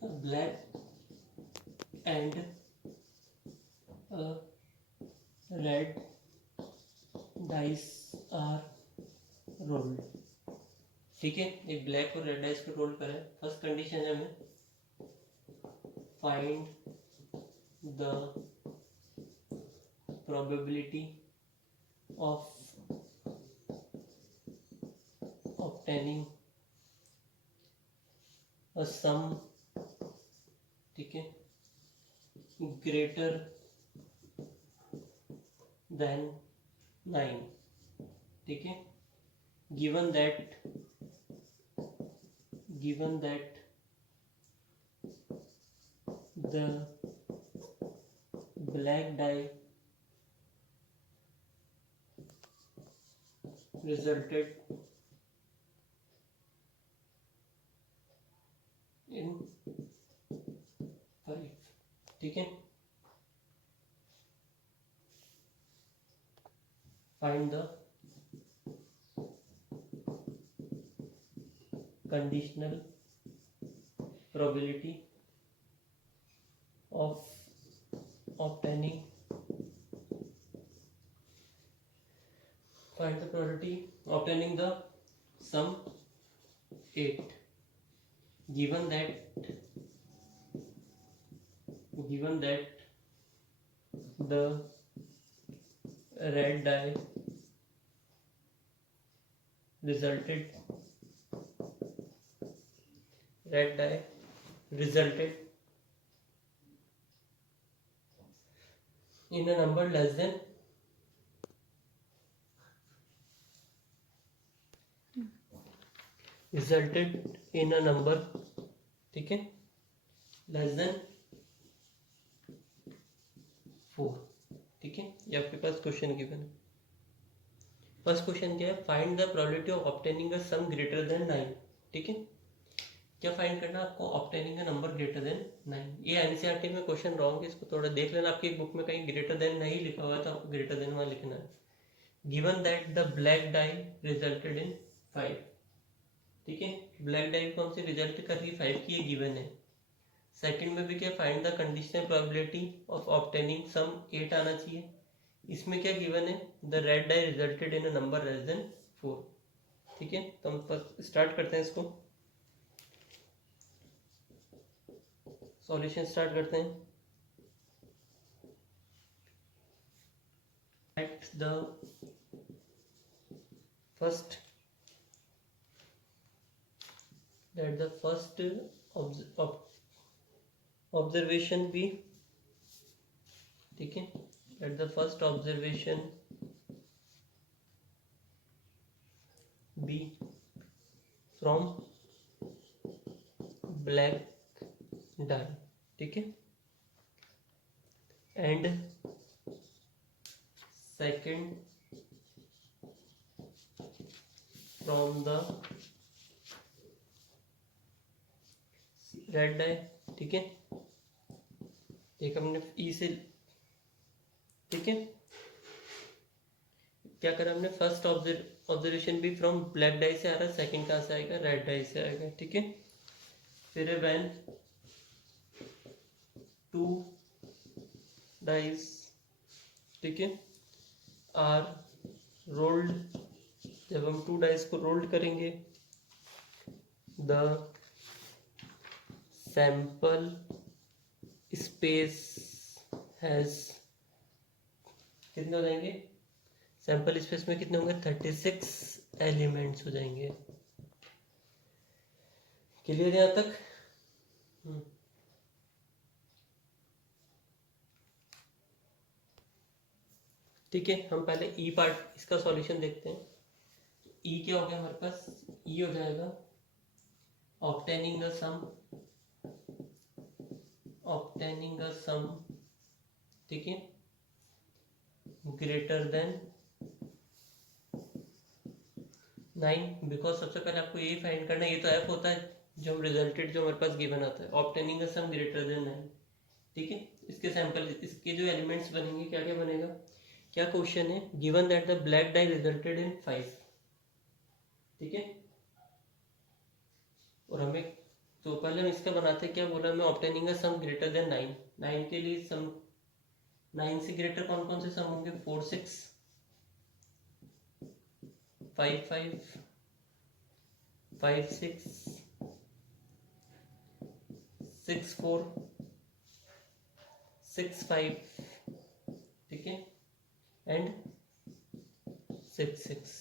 a black and a red dice are rolled. ठीक है, एक ब्लैक और रेड डाइस को रोल करें. फर्स्ट कंडीशन है हमें find the probability of obtaining a sum, ठीक है, greater than 9. ठीक है, given that the black die resulted in 5. ठीक है, find the conditional probability of obtaining the sum 8, given that the red die resulted in a number less than ठीक है, less than 4. ठीक है, ये आपके पास क्वेश्चन गिवन है. फर्स्ट क्वेश्चन क्या है, find the probability of obtaining a some greater than 9. ठीक है, क्या फाइंड करना आपको, obtaining a number greater than 9. ये एनसीईआरटी में क्वेश्चन रॉन्ग है, इसको थोड़ा देख लेना. आपकी बुक में कहीं ग्रेटर देन नहीं लिखा हुआ है तो आपको ग्रेटर देन वहाँ लिखना है. Given that the black dye resulted इन 5. ठीक है, ब्लैक डाई कौन सी रिजल्ट कर रही है, 5 की, ये गिवन है. सेकंड में भी क्या, find the conditional probability of obtaining sum 8 आना चाहिए. इसमें क्या गिवन है, the red die resulted in a number less than 4. ठीक है, तो हम फर्स्ट स्टार्ट करते हैं, इसको सॉल्यूशन स्टार्ट करते हैं. At the first observation B. ठीक है, at the first observation B from black die. ठीक है, and second from the red die. ठीक है, एक हमने ई से, ठीक है, क्या करा हमने, फर्स्ट ऑब्जर्वेशन भी फ्रॉम ब्लैक डाई से आ रहा है, सेकंड कहाँ से आएगा, रेड डाई से आएगा. ठीक है, फिर व्हेन 2 डाइस, ठीक है, आर रोल्ड, जब हम 2 डाइस को रोल्ड करेंगे, द सैंपल स्पेस हैज, कितने हो जाएंगे, सैंपल स्पेस में कितने होंगे, 36 एलिमेंट्स हो जाएंगे. क्लियर यहाँ तक. ठीक है, हम पहले ई पार्ट इसका सॉल्यूशन देखते हैं. ई क्या हो गया हमारे पास, ई हो जाएगा ऑब्टेनिंग द सम, ठीक है, ग्रेटर देन 9. बिकॉज सबसे पहले आपको यही फाइंड करना है, ये तो एफ होता है जो हम रिजल्टेड जो हमारे पास गिवन आता है, obtaining the some greater than 9. ठीक है, इसके सैंपल, इसके जो एलिमेंट्स बनेंगे, क्या क्या बनेगा, क्या क्वेश्चन है, given that the black dye resulted इन 5. ठीक है, और हमें तो पहले हम इसका बनाते हैं, क्या बोला मैं, ऑब्टेनिंग अ सम ग्रेटर देन 9। 9 के लिए सम, 9 से ग्रेटर कौन कौन से सम होंगे, 4 6 5 5 5 6 6 4 6 5, ठीक है, एंड 6 6।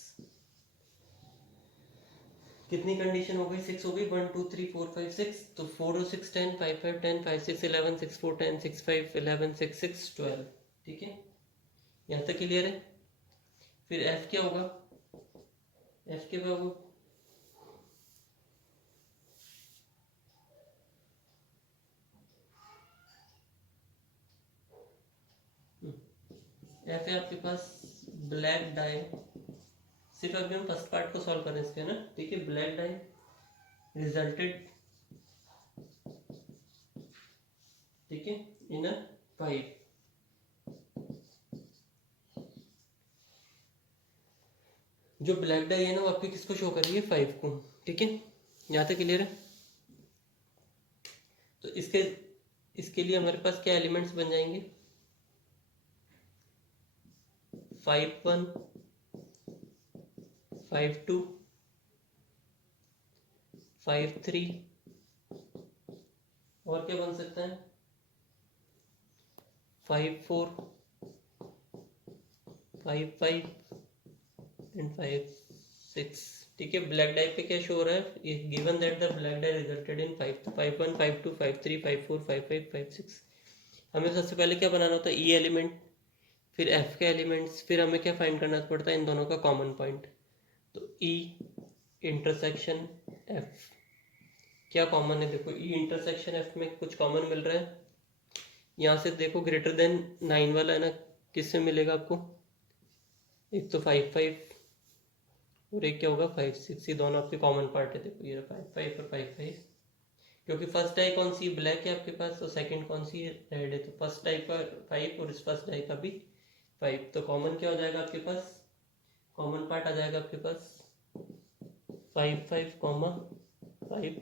कितनी कंडीशन हो गई, 6 हो गई, 1 2 3 4 5 6, तो 4 और 6 10, 5 5 10, 5 6 11, 6 4 10, 6 5 11, 6 6 12, ठीक है, यहाँ तक क्लियर है। फिर एफ क्या होगा, एफ क्या होगा, एफ है आपके पास ब्लैक डाई। सिर्फ अभी हम फर्स्ट पार्ट को सॉल्व करें इसके ना, ठीक है, ब्लैक डाई रिजल्टेड, ठीक है, इन अ 5। जो ब्लैक डाई है ना वो आपकी किसको शो कर रही है, 5 को, ठीक है, यहाँ तक क्लियर है। तो इसके लिए हमारे पास क्या एलिमेंट्स बन जाएंगे, 5 1 5 2 5 3, और क्या बन सकता है, 5 4 5 5 एंड 5 6, ठीक है। ब्लैक डाई पे क्या शो हो रहा है, given that the black dye resulted इन 5, तो 5 1 5 2 5 3 5 4 5 5 5 6। हमें सबसे पहले क्या बनाना होता है, ई एलिमेंट, फिर एफ के एलिमेंट्स, फिर हमें क्या फाइंड करना पड़ता है, इन दोनों का कॉमन पॉइंट। तो ई इंटरसेक्शन एफ, क्या कॉमन है, देखो ई इंटरसेक्शन एफ में कुछ कॉमन मिल रहा है, यहाँ से देखो ग्रेटर देन 9 वाला है ना, किससे मिलेगा आपको, एक तो 5 5 और एक क्या होगा 5 6, ये दोनों आपके कॉमन पार्ट है, देखो ये 5 5 और 5 5, क्योंकि फर्स्ट डाई कौन सी ब्लैक है आपके पास, तो सेकंड कौन सी रेड है, तो फर्स्ट डाई का 5 और इस फर्स्ट डाई का भी 5, तो कॉमन क्या हो जाएगा आपके पास, कॉमन पार्ट आ जाएगा आपके पास 5 5 कॉमा 5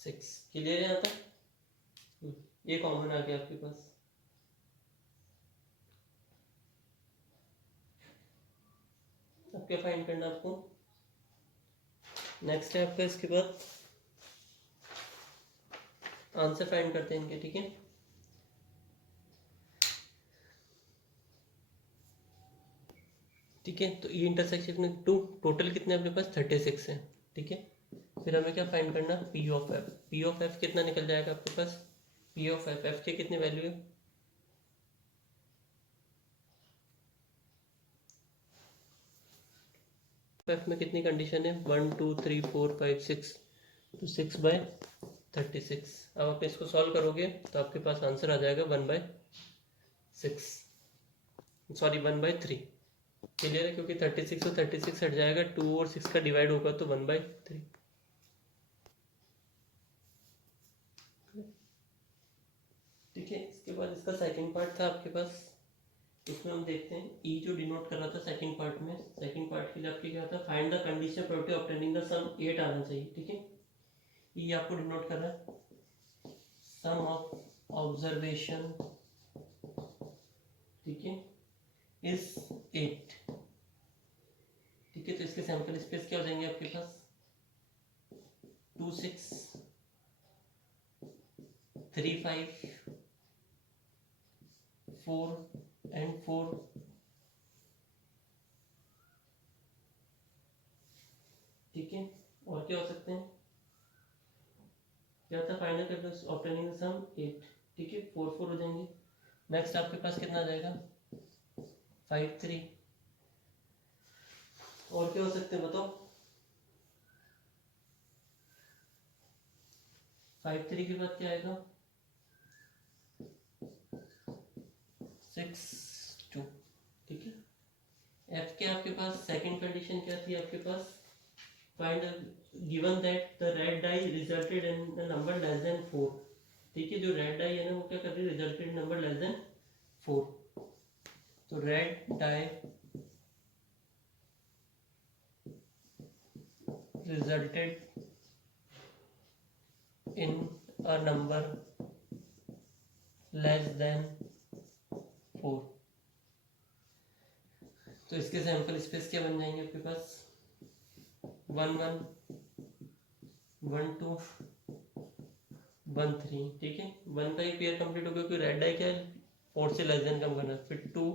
6, क्लियर है यहाँ तक, ये कॉमन आ गया आपके पास। अब क्या फाइंड करना आपको, नेक्स्ट है आपका इसके बाद आंसर फाइंड करते हैं इनके, ठीक है। ठीक है, तो ई इंटरसेक्शन में 2, टोटल कितने अपने पास 36 है, ठीक है। फिर हमें क्या फाइंड करना, P of F, P of F कितना निकल जाएगा आपके पास, पी ऑफ एफ, एफ के कितनी वैल्यू है, एफ में कितनी कंडीशन है, 1 2 3 4 5 6, तो 6/36। अब आप इसको सॉल्व करोगे तो आपके पास आंसर आ जाएगा 1/6, सॉरी 1/3, क्लियर है, क्योंकि 36 और 36 हट जाएगा, 2 और 6 का डिवाइड होगा तो 1/3। ठीक है, इसके बाद इसका सेकंड पार्ट था आपके पास, इसमें हम देखते हैं ई जो डिनोट कर रहा था सेकंड पार्ट में, सेकंड पार्ट के लिए आपके क्या था, find the condition property obtaining the sum 8 आना चाहिए, ठीक है। ई आपको डिनोट कर रहा है सम ऑफ ऑब्जर्वेशन, ठीक है, इज 8, ठीक है। तो इसके सैंपल स्पेस क्या हो जाएंगे आपके पास, 2 6 3 5 4 एंड 4, ठीक है। और क्या हो सकते हैं, क्या था फाइनल करके ऑब्टेनिंग सम 8, ठीक है, 4 4 हो जाएंगे। नेक्स्ट आपके पास कितना आ जाएगा, 5 3, और क्या हो सकते हैं बताओ, 5 3 के बाद क्या आएगा, 6 2, ठीक है। एफ के आपके पास सेकंड कंडीशन क्या थी आपके पास, find given that the red die resulted in the number less than 4, ठीक है, जो रेड डाई है ना वो क्या कर रही है, resulted in number less than 4, तो red die resulted in a number less than 4। तो इसके सैंपल स्पेस क्या बन जाएंगे आपके पास 1 1 1 2 1 3। ठीक है, 1 का ही पेयर कंप्लीट हो गया क्योंकि रेड है क्या 4 से लेस देन कम करना। फिर 2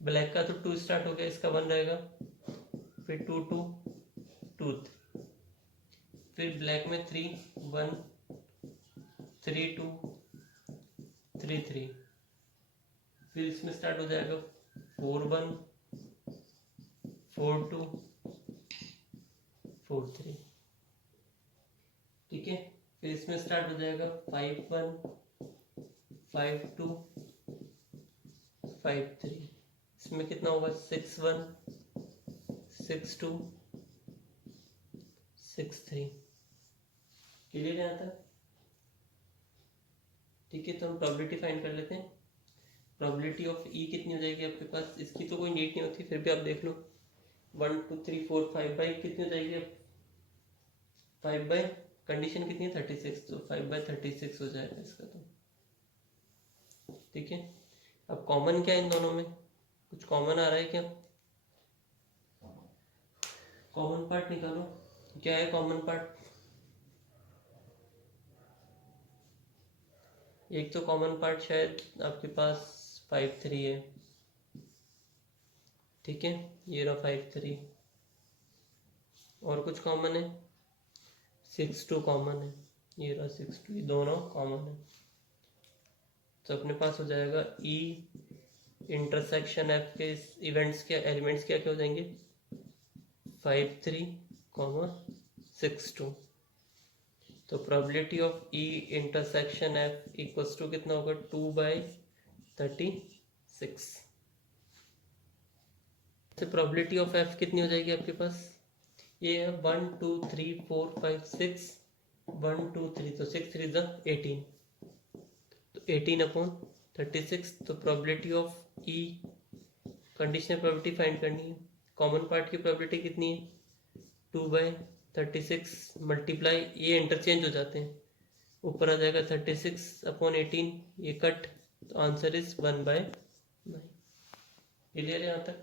ब्लैक का तो 2 स्टार्ट हो गया, इसका 1 रहेगा। फिर 2 2 2 फिर ब्लैक में 3 1 3 2 3 3। फिर इसमें स्टार्ट हो जाएगा 4 1 4 2 4 3। ठीक है, फिर इसमें स्टार्ट हो जाएगा 5 1 5 2 5 3। इसमें कितना होगा 6 1 6 2 6 3। क्लियर है यहाँ तक? ठीक है, तो हम प्रोबेबिलिटी फाइंड कर लेते हैं। प्रोबेबिलिटी ऑफ ई कितनी हो जाएगी आपके पास, इसकी तो कोई नीड नहीं होती, फिर भी आप देख लो 1 2 3 4 5 बाई कितनी हो जाएगी अब 5 बाई कंडीशन कितनी है 36, तो 5 बाई 36 हो जाएगा इसका तो। ठीक है, अब कॉमन क्या है इन दोनों में, कुछ कॉमन आ रहा है क्या? कॉमन पार्ट निकालो, क्या है कॉमन पार्ट? एक तो कॉमन पार्ट शायद आपके पास 5 3 है। ठीक है, ये रहा 5 3। और कुछ कॉमन है 6 2 कॉमन है, ये रहा 6 2, ये दोनों कॉमन है। तो अपने पास हो जाएगा ई इंटरसेक्शन एफ के इवेंट्स के एलिमेंट्स क्या क्या हो जाएंगे 5 3 6 2। तो probability of E intersection F equals to कितना होगा 2 बाई 36। तो प्रोबेबिलिटी ऑफ एफ कितनी हो जाएगी आपके पास, ये है 1 2 3 4 5 6 1 2 3, तो 6 3 ज़ा 18, तो 18/36। तो probability of E conditional probability find करनी है। कॉमन पार्ट की प्रोबेबिलिटी कितनी है 2/36 मल्टीप्लाई, ये इंटरचेंज हो जाते हैं, ऊपर आ जाएगा 36/18, ये कट, तो आंसर इज 1/9। क्लियर है यहाँ तक?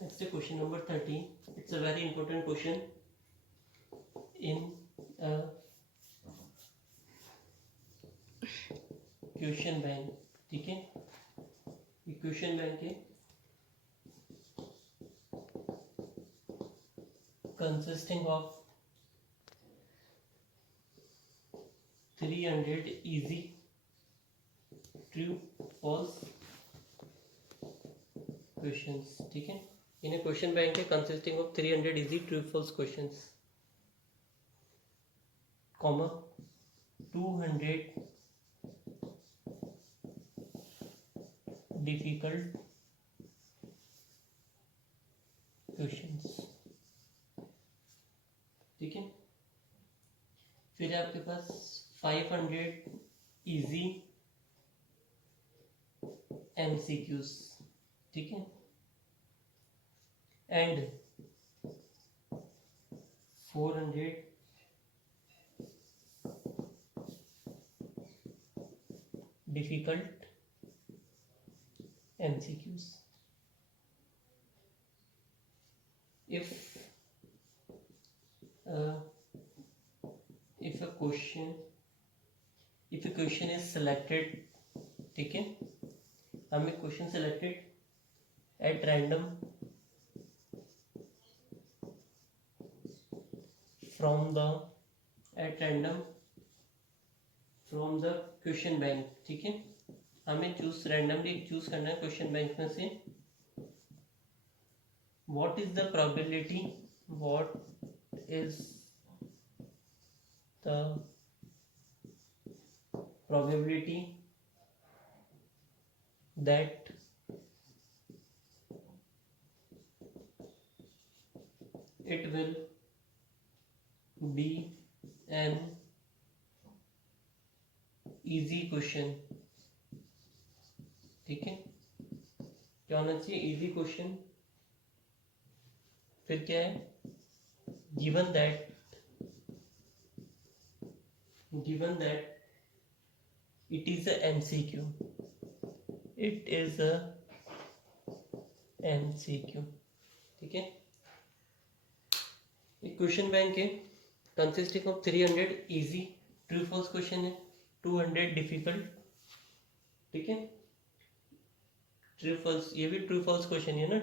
नेक्स्ट है question number 13। It's a very important question in question bank. ठीक है, ये क्वेश्चन बैंक है consisting of 300 easy true false questions। ठीक है, इन्हें क्वेश्चन बैंक है consisting of 300 easy true false questions, comma 200 difficult questions। ठीक है, फिर आपके पास 500 इजी MCQs। ठीक है, and 400 difficult MCQs। if a question is selected, ठीक है, हमें question selected at random from the question bank. ठीक है, हमें रैंडमली चूज करना है क्वेश्चन बैंक में से what is the probability that it will be an easy question। ठीक है, क्या होना चाहिए इजी क्वेश्चन। फिर क्या है given that given that it is a MCQ, it is a MCQ, ठीक है। एक क्वेश्चन बैंक है consisting of 300 easy true false question है, 200 डिफिकल्ट, ठीक है। ट्रू फॉल्स, ये भी ट्रू फॉल्स क्वेश्चन है ना,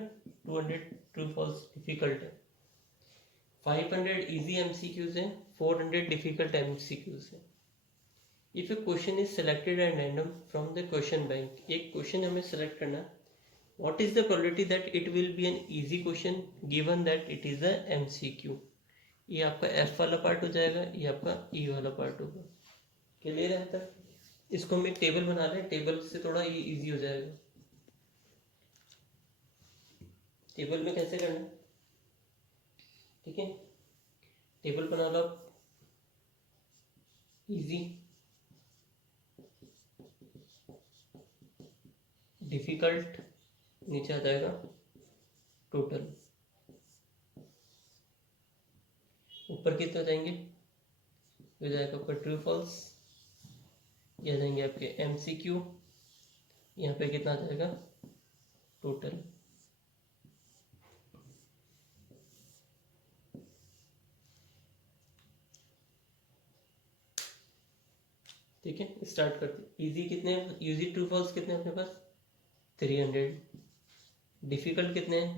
200 ट्रू फॉल्स डिफिकल्ट है, 500 इजी एमसीक्यूज है, 400 डिफिकल्ट एमसीक्यूज है। If A question is selected and random from the question bank, एक क्वेश्चन हमें सेलेक्ट करना, what is the probability that it will be an easy question given that it is a MCQ. ये आपका F वाला part हो जाएगा, ये आपका ई वाला पार्ट होगा, क्लियर है तक। इसको हम एक टेबल बना लें, टेबल से थोड़ा ये इजी हो जाएगा। टेबल में कैसे करना, ठीक है, टेबल बना लो आप, इजी, डिफिकल्ट, नीचे आ जाएगा टोटल, ऊपर कितने जाएंगे, हो जाएगा आपका ट्रू फॉल्स, ये आ जाएंगे आपके एमसीक्यू, यहाँ पे कितना आ जाएगा टोटल। ठीक है, स्टार्ट करते। इजी कितने, इजी ट्रू फॉल्स कितने अपने पास 300, डिफिकल्ट कितने हैं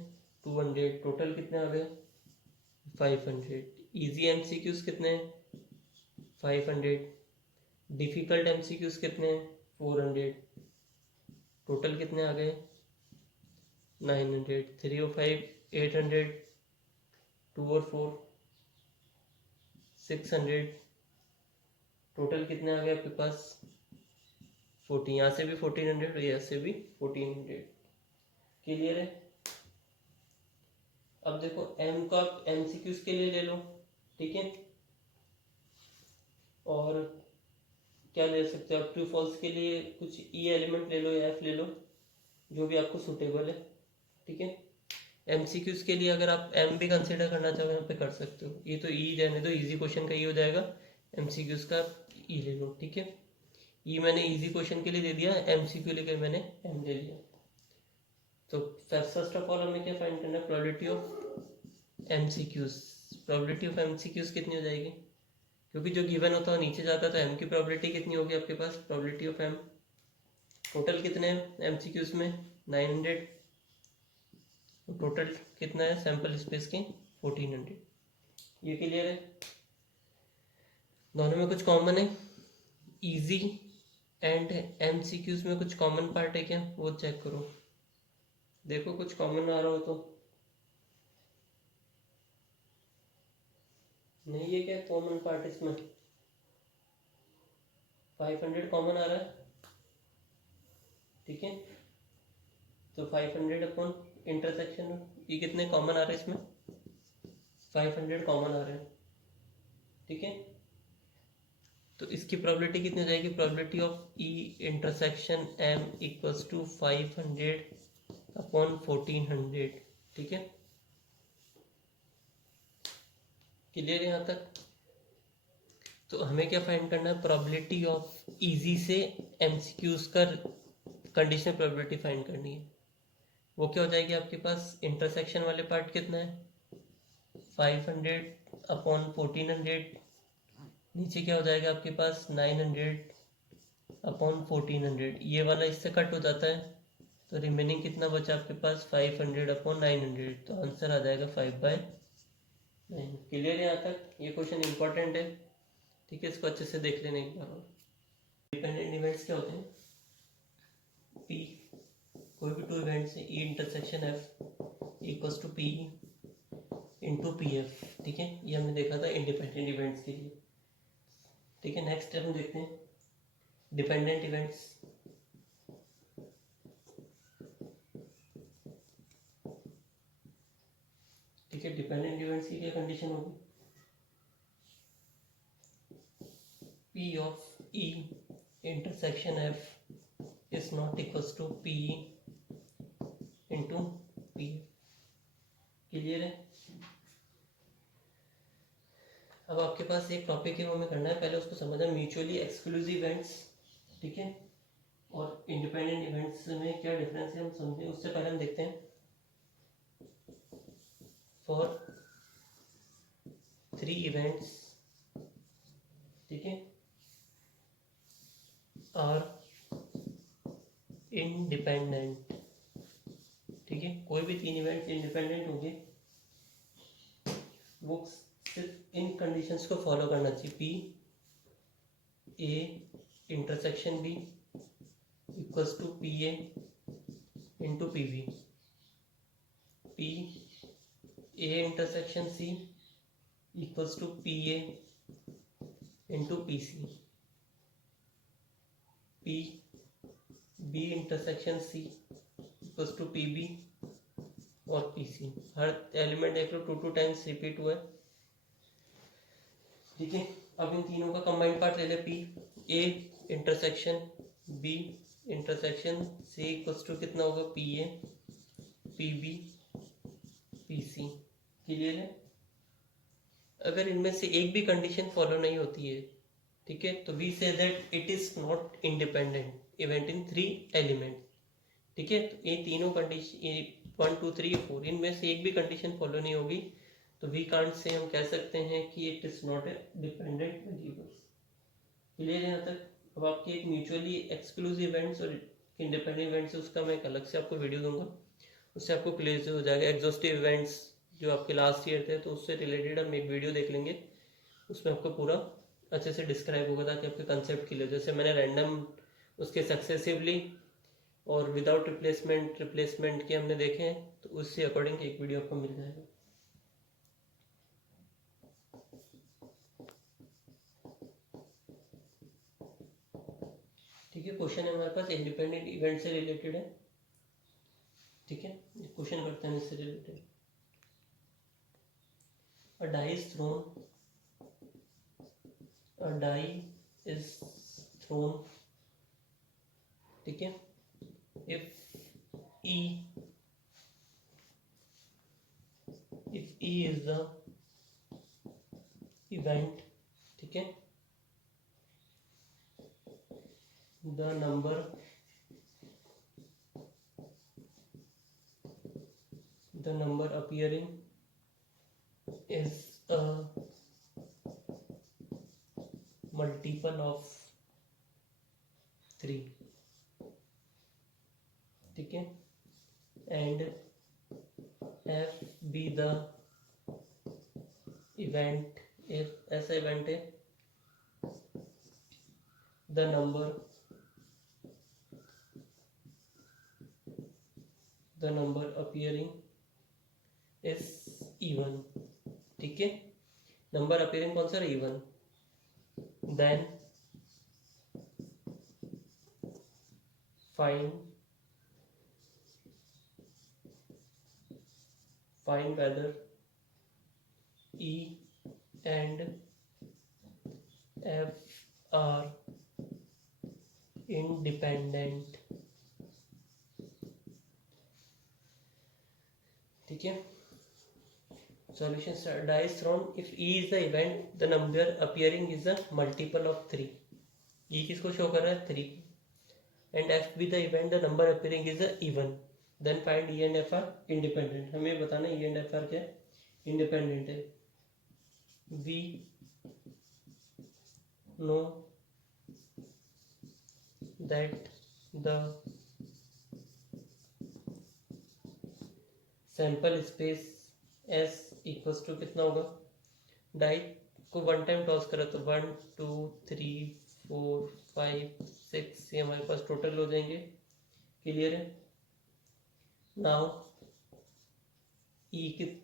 200, टोटल कितने आ गए 500, इजी एमसीक्यूज कितने हैं 500, डिफिकल्ट एमसीक्यूज कितने हैं 400, टोटल कितने आ गए 900, 3 और 5 800, 2 और 4 600, टोटल कितने आ गए आपके पास 14, यहाँ से भी 1400 और यहाँ से भी 1400, क्लियर है। अब देखो m को आप एमसीक्यूज के लिए ले लो, ठीक है, और क्या ले सकते हो आप ट्रू फॉल्स के लिए, कुछ ई एलिमेंट ले लो या एफ ले लो, जो भी आपको सुटेबल है, ठीक है। एमसीक्यूज के लिए अगर आप एम भी कंसिडर करना चाहो यहाँ पे कर सकते हो, ये तो ई रहने दो, इजी क्वेश्चन का ई हो जाएगा, एमसीक्यूज का ई ले लो, ठीक है। ये मैंने इजी क्वेश्चन के लिए दे दिया, एमसीक्यू लेकर मैंने एम ले लिया। तो फर्स्ट ऑफ ऑल हमें क्या फाइंड करना है, probability of MCQs. Probability of MCQs कितनी हो जाएगी, क्योंकि जो गिवन होता है नीचे जाता है, तो एम की प्रोबेबिलिटी कितनी होगी आपके पास, प्रोबेबिलिटी ऑफ एम, टोटल कितने हैं एमसीक्यूज में 900, टोटल कितना है सैंपल स्पेस के 1400, ये क्लियर है। दोनों में कुछ कॉमन है, इजी एंड एमसीक्यूज में कुछ कॉमन पार्ट है क्या, वो चेक करो, देखो कुछ कॉमन आ रहा हो तो। नहीं है क्या कॉमन पार्ट इसमें, 500 कॉमन आ रहा है, ठीक है। तो 500 अपॉन इंटरसेक्शन, ये कितने कॉमन आ रहे हैं इसमें 500 कॉमन आ रहे हैं, ठीक है। तो इसकी प्रोबेबिलिटी कितनी हो जाएगी, probability of E intersection M equals to 500 upon 1400, ठीक है, क्लियर है यहाँ तक। तो हमें क्या फाइंड करना है, प्रोबेबिलिटी ऑफ इजी से एमसीक्यूज का कंडीशनल प्रोबेबिलिटी फाइंड करनी है। वो क्या हो जाएगी आपके पास, इंटरसेक्शन वाले पार्ट कितना है 500 अपॉन 1400, नीचे क्या हो जाएगा आपके पास 900 अपॉन 1400, ये वाला इससे कट हो जाता है, तो रिमेनिंग कितना बचा आपके पास 500 अपॉन 900, तो आंसर आ जाएगा 5/9। क्लियर है यहाँ तक, ये क्वेश्चन इंपॉर्टेंट है, ठीक है, इसको अच्छे से देख लेने एक बार। डिपेंडेंट इवेंट्स क्या होते हैं, पी, कोई भी टू इवेंट्स है, E intersection F equals to P into P F, ठीक है, ये हमने देखा था इंडिपेंडेंट इवेंट्स के लिए, ठीक है। नेक्स्ट हम देखते हैं डिपेंडेंट इवेंट्स। ठीक है, डिपेंडेंट इवेंट्स की क्या कंडीशन होगी, P of E intersection F is not equals to P into P, clear है। अब आपके पास एक टॉपिक है वो हमें करना है, पहले उसको समझना, म्यूचुअली एक्सक्लूसिव इवेंट्स, ठीक है, और इंडिपेंडेंट इवेंट्स में क्या डिफरेंस है हम समझें। उससे पहले हम देखते हैं फॉर 3 इवेंट्स, ठीक है, आर इंडिपेंडेंट, ठीक है, कोई भी 3 इवेंट इंडिपेंडेंट होंगे, वो सिर्फ इन कंडीशंस को फॉलो करना चाहिए। P A intersection B equals to P A into P B, P A intersection C equals to P A into P C, P B intersection C equals to P B और P C. हर element देख लो 2 times repeat हुआ है, ठीक है। अब इन तीनों का कंबाइंड पार्ट ले ले, P A intersection B intersection C equals to कितना होगा, P A P B P C. Clear है। अगर इनमें से एक भी कंडीशन फॉलो नहीं होती है, ठीक है, तो we say that it is not independent event in 3 element, ठीक है। तो ये तीनों कंडीशन 1 2 3 4 इनमें से एक भी कंडीशन फॉलो नहीं होगी, तो वी कांट से हम कह सकते हैं कि it is not a dependent variables. Clear है यहाँ तक। अब आपके एक म्यूचुअली एक्सक्लूसिव इवेंट्स और इंडिपेंडेंट इवेंट्स, उसका मैं एक अलग से आपको वीडियो दूंगा, उससे आपको क्लियर हो जाएगा। एग्जॉस्टिव इवेंट्स जो आपके लास्ट ईयर थे, तो उससे रिलेटेड हम एक वीडियो देख लेंगे, उसमें आपको पूरा अच्छे से डिस्क्राइब होगा ताकि आपके कंसेप्ट क्लियर। जैसे मैंने रैंडम उसके सक्सेसिवली और विदाउट रिप्लेसमेंट के हमने देखे हैं, तो उससे अकॉर्डिंग एक वीडियो आपको मिल जाएगा। ठीक है, क्वेश्चन है हमारे पास इंडिपेंडेंट इवेंट से रिलेटेड है, ठीक है। क्वेश्चन करते हैं इससे related. A die is thrown, a die is thrown, ठीक है, if e is the event, ठीक है, the number appearing is a multiple of 3, ठीक है, and f be the event, if ऐसा इवेंट है, the number appearing is even, ठीक है, नंबर अपीयरिंग कौन सा, even, then find whether E and F are independent, ठीक है। Solution start. Die is thrown if E is the event, the number appearing is a multiple of 3. E किसको show कर रहा है, 3, and F be the event, the number appearing is a even. Then find E and F are independent. हमें बताना E and F are क्या, independent है। We know that the sample space S equals to कितना होगा, die को 1 time toss करा तो 1 2 3 4 5 6 ये हमारे पास टोटल हो जाएंगे। क्लियर है। नाउ E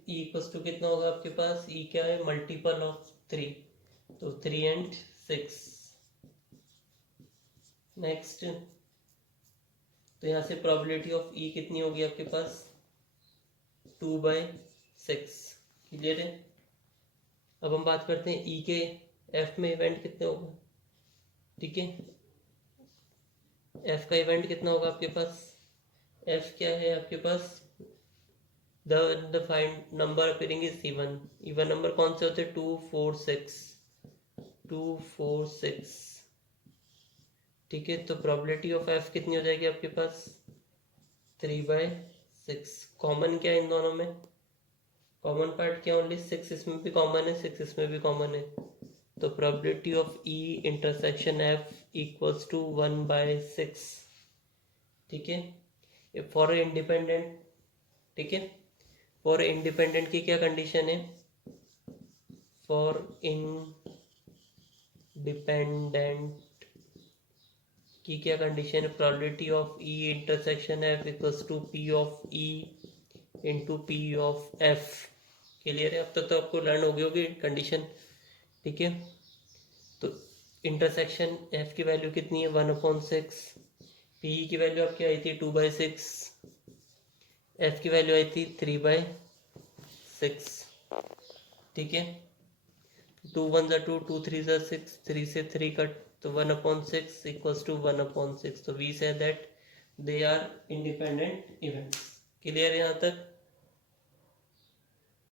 इक्वल्स टू कितना होगा आपके पास, E क्या है, मल्टीपल ऑफ 3, तो 3 and 6। नेक्स्ट, तो यहाँ से प्रोबेबिलिटी ऑफ E कितनी होगी आपके पास, 2/6। क्लियर है। अब हम बात करते हैं E के F में इवेंट कितने होगा, ठीक है, F का इवेंट कितना होगा आपके पास, F क्या है आपके पास, the find number appearing is even. Even number कौन से होते हैं? 2 4 6. 2 4 6. ठीक है, तो प्रोबेबिलिटी ऑफ एफ कितनी हो जाएगी आपके पास? 3/6. कॉमन क्या है इन दोनों में? कॉमन पार्ट क्या? ओनली 6 इसमें भी कॉमन है, 6 इसमें भी कॉमन है. तो probability of E intersection F equals to 1/6. ठीक है, फॉर इंडिपेंडेंट. ठीक है, फॉर इंडिपेंडेंट की क्या कंडीशन है? फॉर इंडिपेंडेंट की क्या कंडीशन है? Probability of E intersection F equals to P of E into P of F. Clear है? अब तक तो आपको लर्न हो गई होगी कंडीशन. ठीक है, तो इंटरसेक्शन एफ की वैल्यू कितनी है? 1/6. पी की वैल्यू आपकी आई थी 2/6. एफ की वैल्यू आई थी 3/6. ठीक है, 2 1 2, 2 3 6, 3 से 3 कट, तो 1/6 इक्वल्स टू 1/6. तो we say that they are independent events. Clear है यहाँ तक?